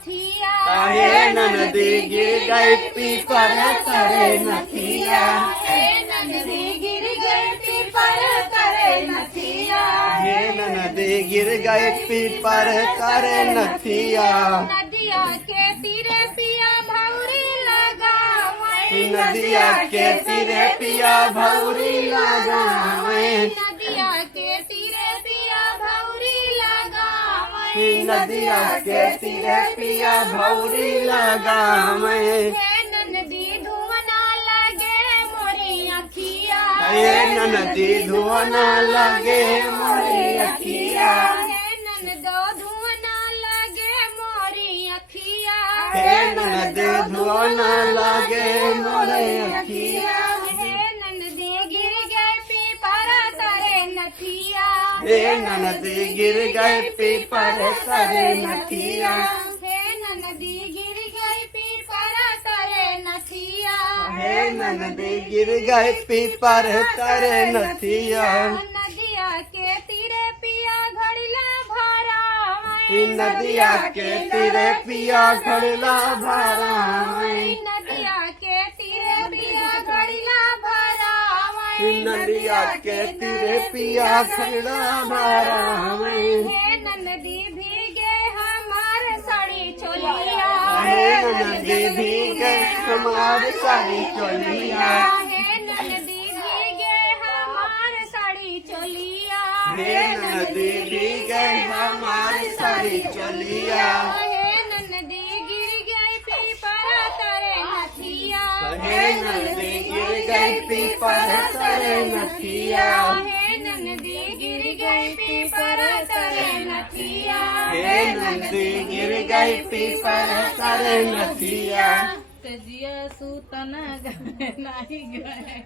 नथिया हे ननदी गिर गई पीपर करे नथिया हे ननदी गिर गई पीपर करे नथिया हे ननदी गिर गई पीपर करे नथिया नदिया के तीरे पिया भौरी लगावे नदिया के तीरे पिया भौरी लगावे नदिया के तीरे पिया भौरी लगावे नदिया के तीरे पिया भौरी लगावे हे ननदी धुआं ना लगे मोरी अखिया हे ननदी धुआं ना लगे मोरी अखिया हे ननदो धुआं ना लगे मोरी अखिया हे ननदी धुआं ना लगे मोरी अखिया हे ननदी गिर गए पीपर तरे नथिया हे ननदी गिर गए पीपर करे नथिया हे ननदी गिर गई पीपर तरे नथिया हे ननदी गिर गए पीपर करे नथिया नदिया के तीरे पिया घड़िला भरा नदिया के तीरे पिया घड़ला भरा नदिया के तीरे पिया घड़िला भरा नदिया के तीरे पिया घड़ला भरा हे ननदी भीगे हमार साड़ी चोलिया हे ननदी भीगे हमार साड़ी चोलिया हे ननदी भीगे हमार साड़ी चोलिया हे ननदी भीगे हमार साड़ी चोलिया हे ननदी गिर गई पीपर तरे नथिया हे ननदी गिर गई पीपर करे नथिया हे ननदी गिर गई पीपर तरे नथिया हे ननदी गिर गई पीपर करे नथिया जिया सूतन गए नहीं गए